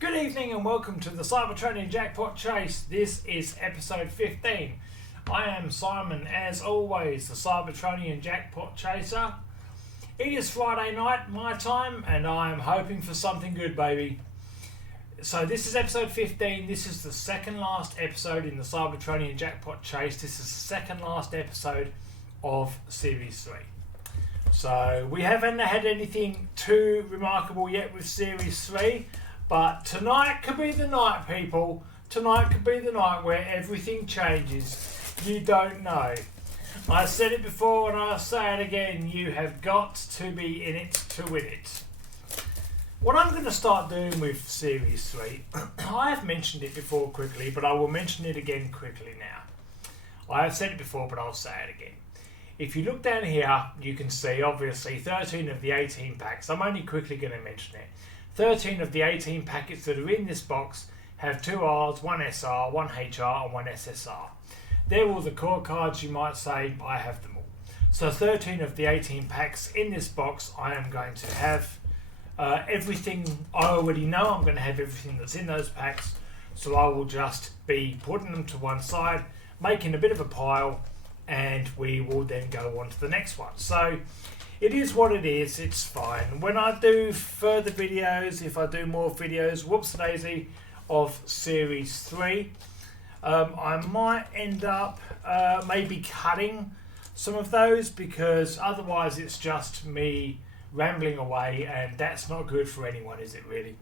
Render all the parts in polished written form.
Good evening and welcome to the Cybertronian Jackpot Chase. This is episode 15. I am Simon, as always, the Cybertronian Jackpot Chaser. It is Friday night, my time, and I am hoping for something good, baby. So this is episode 15. This is the second last episode in the Cybertronian Jackpot Chase. This is the second last episode of Series 3. So we haven't had anything too remarkable yet with Series 3. But tonight could be the night, people. Tonight could be the night where everything changes. You don't know. I said it before and I'll say it again. You have got to be in it to win it. What I'm going to start doing with Series 3, I have mentioned it before quickly, but I will mention it again quickly now. I have said it before, but I'll say it again. If you look down here, you can see, obviously, 13 of the 18 packs. I'm only quickly going to mention it. 13 of the 18 packets that are in this box have 2 Rs, 1 SR, 1 HR and 1 SSR. They're all the core cards, you might say. I have them all. So 13 of the 18 packs in this box, I am going to have everything I already know. I'm going to have everything that's in those packs. So I will just be putting them to one side, making a bit of a pile, and we will then go on to the next one. So it is what it is, it's fine. When I do further videos, if I do more videos, whoops-a-daisy, of Series 3, I might end up maybe cutting some of those, because otherwise it's just me rambling away, and that's not good for anyone, is it really?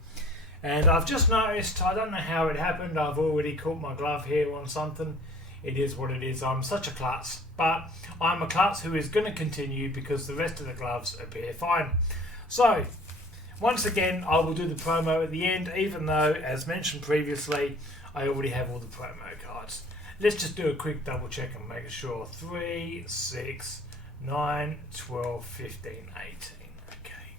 And I've just noticed, I don't know how it happened, I've already caught my glove here on something. It is what it is. I'm such a klutz, but I'm a klutz who is going to continue because the rest of the gloves appear fine. So, once again, I will do the promo at the end, even though, as mentioned previously, I already have all the promo cards. Let's just do a quick double check and make sure. 3, 6, 9, 12, 15, 18. Okay.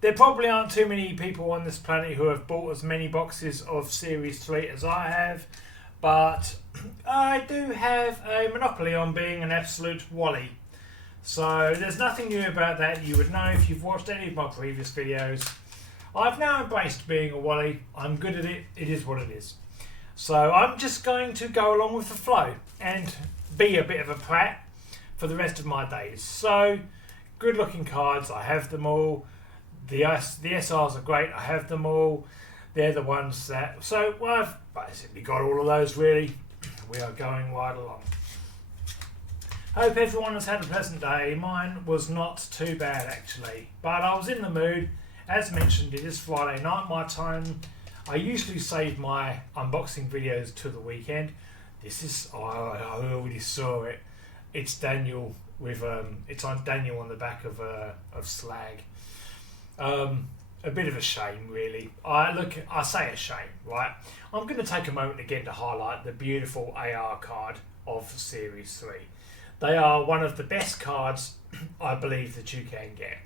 There probably aren't too many people on this planet who have bought as many boxes of Series 3 as I have. But I do have a monopoly on being an absolute wally. So there's nothing new about that. You would know if you've watched any of my previous videos. I've now embraced being a wally. I'm good at it. It is what it is. So I'm just going to go along with the flow and be a bit of a prat for the rest of my days. So good looking cards. I have them all. The SRs are great. I have them all. They're the ones that... So, well, I've basically got all of those, really. We are going right along. Hope everyone has had a pleasant day. Mine was not too bad, actually. But I was in the mood. As mentioned, it is Friday night, my time. I usually save my unboxing videos to the weekend. This is... Oh, I already saw it. It's Daniel with... it's on Daniel on the back of Slag. A bit of a shame, really. I say a shame, right? I'm going to take a moment again to highlight the beautiful AR card of Series 3. They are one of the best cards, I believe, that you can get.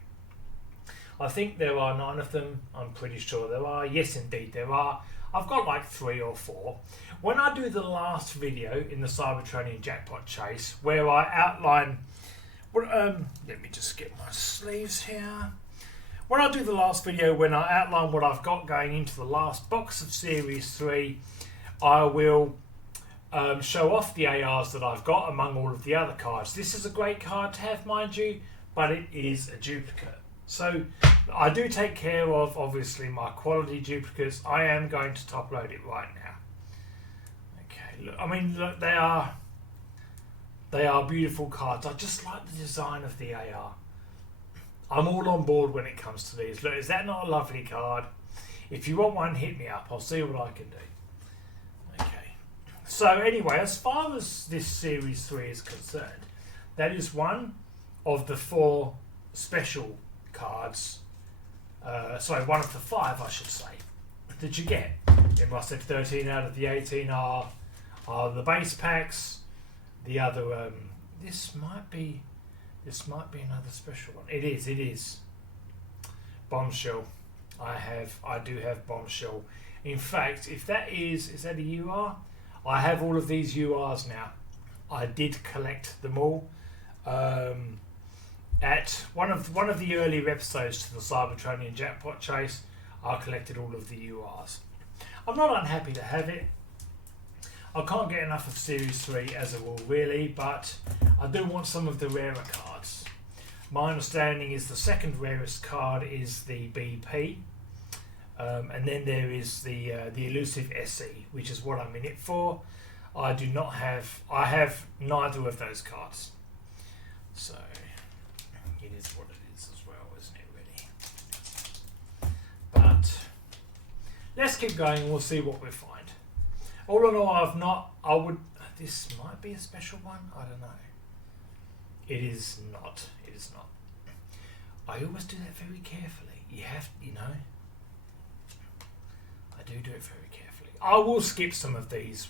I think there are 9 of them. I'm pretty sure there are. Yes, indeed, there are. I've got like 3 or 4. When I do the last video in the Cybertronian Jackpot Chase, where I outline... let me just get my sleeves here. When I do the last video, when I outline what I've got going into the last box of Series 3, I will show off the ARs that I've got among all of the other cards. This is a great card to have, mind you, but it is a duplicate. So I do take care of, obviously, my quality duplicates. I am going to top load it right now. Okay, look, I mean, look, they are beautiful cards. I just like the design of the AR. I'm all on board when it comes to these. Look, is that not a lovely card? If you want one, hit me up. I'll see what I can do. Okay. So anyway, as far as this Series 3 is concerned, that is one of the 4 special cards. Sorry, one of the 5, I should say, that you get. Remember I said 13 out of the 18 are the base packs. The other, this might be another special one. It is. Bombshell. I do have Bombshell. In fact, if that is that a UR? I have all of these URs now. I did collect them all. At one of the earlier episodes to the Cybertronian Jackpot Chase, I collected all of the URs. I'm not unhappy to have it. I can't get enough of Series 3 as a rule really, but I do want some of the rarer cards. My understanding is the second rarest card is the BP, and then there is the elusive SE, which is what I'm in it for. I have neither of those cards. So it is what it is as well, isn't it really? But let's keep going, we'll see what we find. All in all, this might be a special one, I don't know. It is not. I always do that very carefully. I do it very carefully. I will skip some of these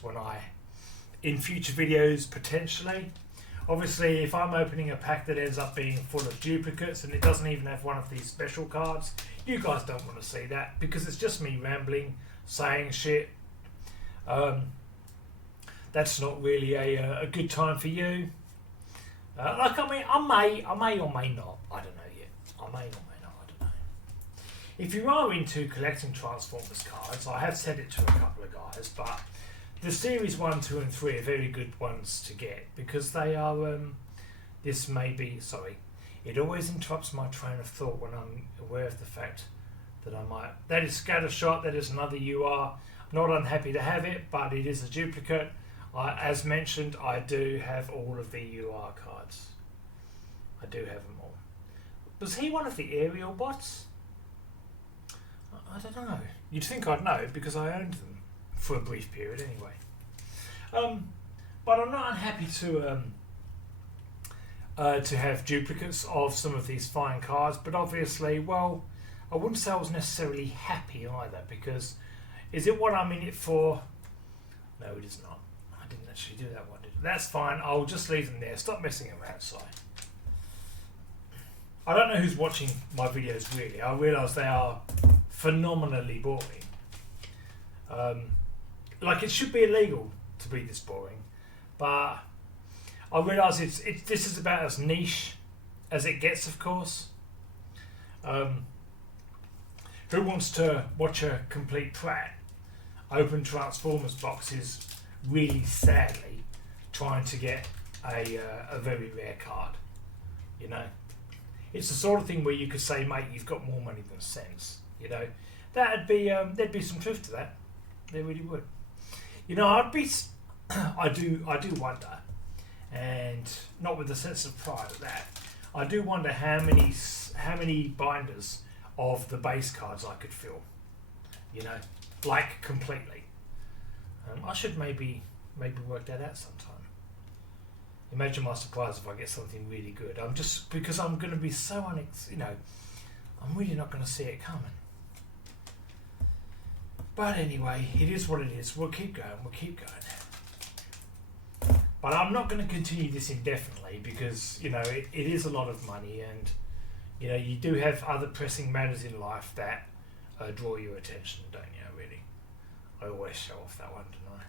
in future videos, potentially. Obviously, if I'm opening a pack that ends up being full of duplicates and it doesn't even have one of these special cards, you guys don't want to see that because it's just me rambling, saying shit. That's not really a good time for you. I may or may not. I don't know yet. I may or may not. I don't know. If you are into collecting Transformers cards, I have said it to a couple of guys, but the Series 1, 2 and 3 are very good ones to get because they are, it always interrupts my train of thought when I'm aware of the fact that that is Scattershot, that is another UR. Not unhappy to have it, but it is a duplicate. As mentioned, I do have all of the UR cards. I do have them all. Was he one of the aerial bots? I don't know. You'd think I'd know because I owned them for a brief period anyway. But I'm not unhappy to have duplicates of some of these fine cards, but obviously, well, I wouldn't say I was necessarily happy either because is it what I'm in it for? No, it is not. I didn't actually do that one. That's fine. I'll just leave them there. Stop messing around, Si. I don't know who's watching my videos really. I realise they are phenomenally boring. Like it should be illegal to be this boring, but I realise this is about as niche as it gets, of course. Who wants to watch a complete prat open Transformers boxes really sadly trying to get a very rare card? You know, it's the sort of thing where you could say, mate, you've got more money than sense. You know, there'd be some truth to that. There really would. You know, I do wonder, and not with a sense of pride at that. I do wonder how many binders of the base cards I could fill. You know, like completely. I should maybe work that out sometime. Imagine my surprise if I get something really good. Because I'm going to be so I'm really not going to see it coming. But anyway, it is what it is. We'll keep going. But I'm not going to continue this indefinitely because, you know, it is a lot of money and, you know, you do have other pressing matters in life that draw your attention, don't you, really? I always show off that one, don't I?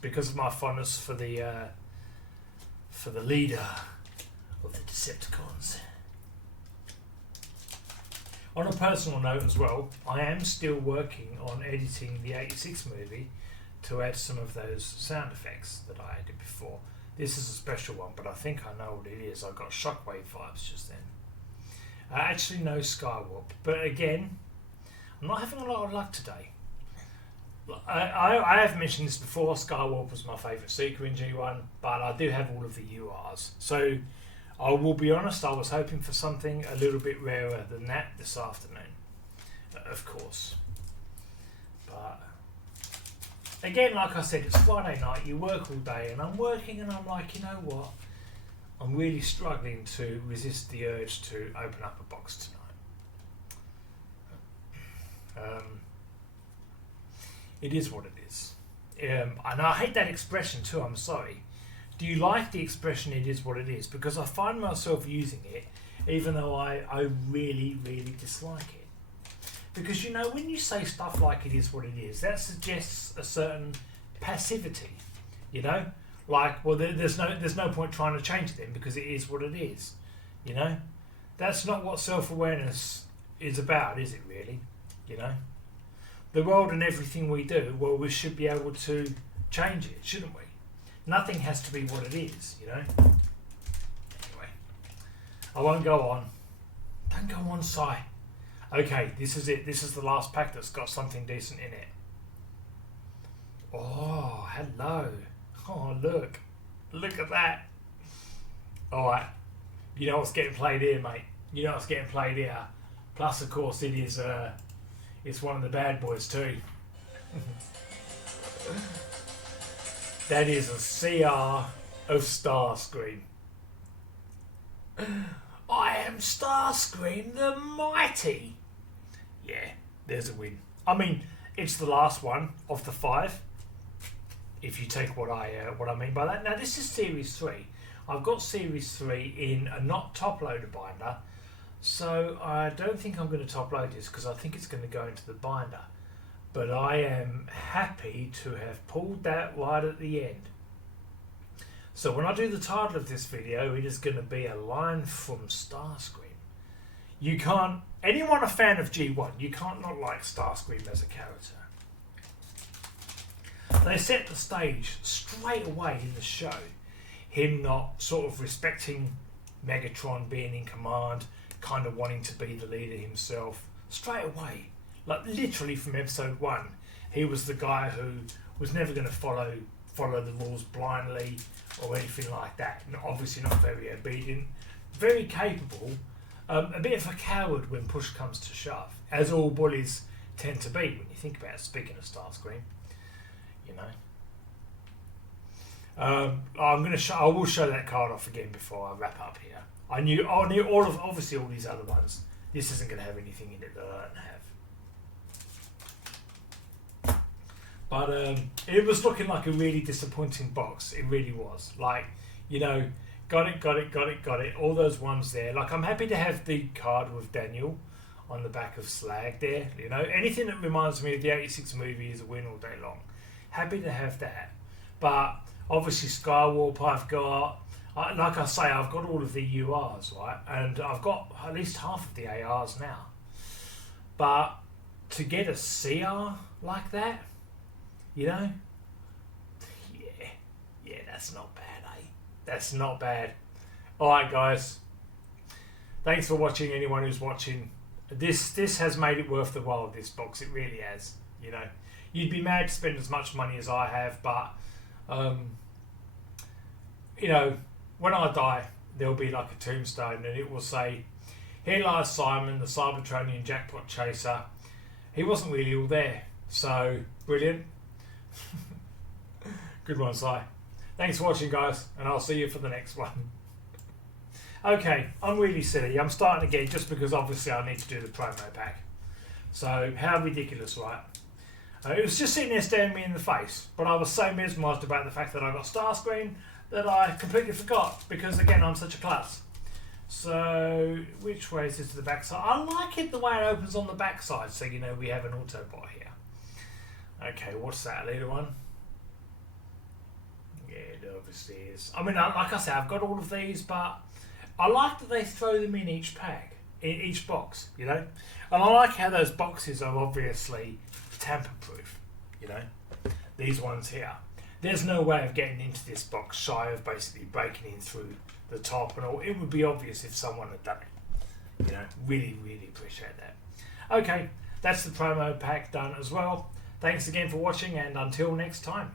Because of my fondness for the leader of the Decepticons. On a personal note as well, I am still working on editing the 86 movie to add some of those sound effects that I added before. This is a special one, but I think I know what it is. I got Shockwave vibes just then. Actually, no Skywarp, but again, I'm not having a lot of luck today. I have mentioned this before. Skywarp was my favourite Seeker in G1, but I do have all of the URs. So I will be honest, I was hoping for something a little bit rarer than that this afternoon, of course. But again, like I said, it's Friday night, you work all day, and I'm working and I'm like, you know what? I'm really struggling to resist the urge to open up a box tonight. It is what it is. And I hate that expression too, I'm sorry. Do you like the expression, it is what it is? Because I find myself using it, even though I really, really dislike it. Because, you know, when you say stuff like it is what it is, that suggests a certain passivity, you know? Like, well, there's no point trying to change it then because it is what it is, you know? That's not what self-awareness is about, is it really? You know? the world and everything we do, well, we should be able to change it, shouldn't we? Nothing has to be what it is, you know. Anyway, I won't go on. Don't go on, Si. Okay, this is it. This is the last pack that's got something decent in it. Oh, hello. Oh, look. Look at that. Alright. You know what's getting played here, mate. You know what's getting played here. Plus, of course, it is it's one of the bad boys too. That is a CR of Starscream. I am Starscream the Mighty. Yeah, there's a win. I mean, it's the last one of the 5. If you take what I mean by that. Now, this is Series 3. I've got Series 3 in a not top-loader binder, so I don't think I'm going to top-load this because I think it's going to go into the binder. But I am happy to have pulled that right at the end. So when I do the title of this video, it is going to be a line from Starscream. You can't, anyone a fan of G1, you can't not like Starscream as a character. They set the stage straight away in the show. Him not sort of respecting Megatron being in command, kind of wanting to be the leader himself. Straight away. Like literally from episode 1, he was the guy who was never going to follow the rules blindly or anything like that. And obviously not very obedient. Very capable. A bit of a coward when push comes to shove. As all bullies tend to be when you think about it, speaking of Starscream. You know. I will show that card off again before I wrap up here. I knew obviously all these other ones. This isn't going to have anything in it that I don't have. But it was looking like a really disappointing box. It really was. Like, you know, got it. All those ones there. Like, I'm happy to have the card with Daniel on the back of Slag there. You know, anything that reminds me of the 86 movie is a win all day long. Happy to have that. But obviously Skywarp I've got, like I say, I've got all of the URs, right? And I've got at least half of the ARs now. But to get a CR like that, you know? Yeah, that's not bad, eh? That's not bad. Alright guys, thanks for watching, anyone who's watching. This has made it worth the while, this box, it really has, you know. You'd be mad to spend as much money as I have, but you know, when I die, there'll be like a tombstone and it will say, here lies Simon, the Cybertronian Jackpot Chaser. He wasn't really all there. So, brilliant. Good one, Si. Thanks for watching, guys, and I'll see you for the next one. Okay, I'm really silly. I'm starting again just because obviously I need to do the promo pack. So, how ridiculous, right? It was just sitting there staring me in the face, but I was so mesmerised about the fact that I got Starscream that I completely forgot, because again, I'm such a klutz. So, which way is this to the backside? I like it the way it opens on the backside, so you know we have an Autobot here. Okay, what's that, leader one? Yeah, it obviously is. I mean, like I said, I've got all of these, but I like that they throw them in each pack, in each box, you know? And I like how those boxes are obviously tamper-proof, you know? These ones here. There's no way of getting into this box shy of basically breaking in through the top and all. It would be obvious if someone had done it. You know, really, really appreciate that. Okay, that's the promo pack done as well. Thanks again for watching, and until next time.